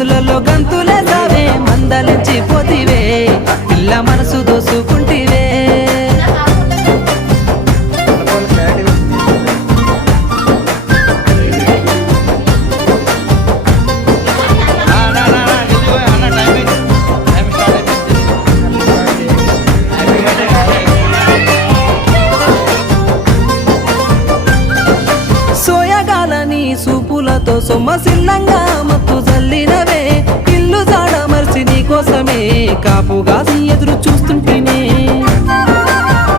గదులలో గంతులే సావే మందలించి పోతివే పిల్ల మనసు దోసుకుంటివే సోయగాలని సూపులతో సొమ్మసిల్లంగా మత్తు జల్లినవే ఇల్లు జాడ మర్చి నీ కోసమే కాపుగా